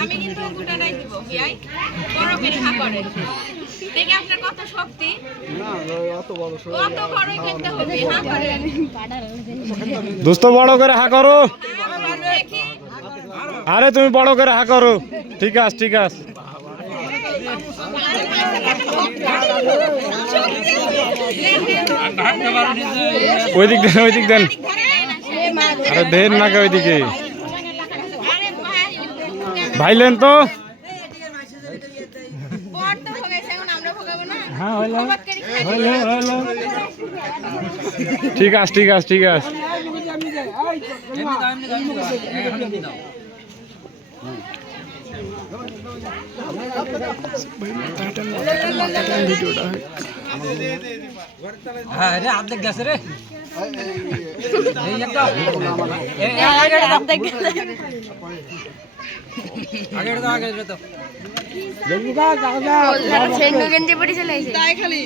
আমি কিন্তু গোটাটাই দিব ভাই বড় করে খা করে দেখে আপনার কত শক্তি না অত বড় কত বড় করতে হবে হা করে দোস্ত বড় করে হা করো আরে তুমি বড় করে হা করো ঠিক আছে ঠিক আছে ওই দিক দেন আরে দেন না কে ওইদিকে ভাইলেন তো হ্যাঁ হইলো ঠিক আছে ঠিক আছে ঠিক আছে অর্ধেক গেছে রে গেঞ্জি পরে চলে এসে তাই খালি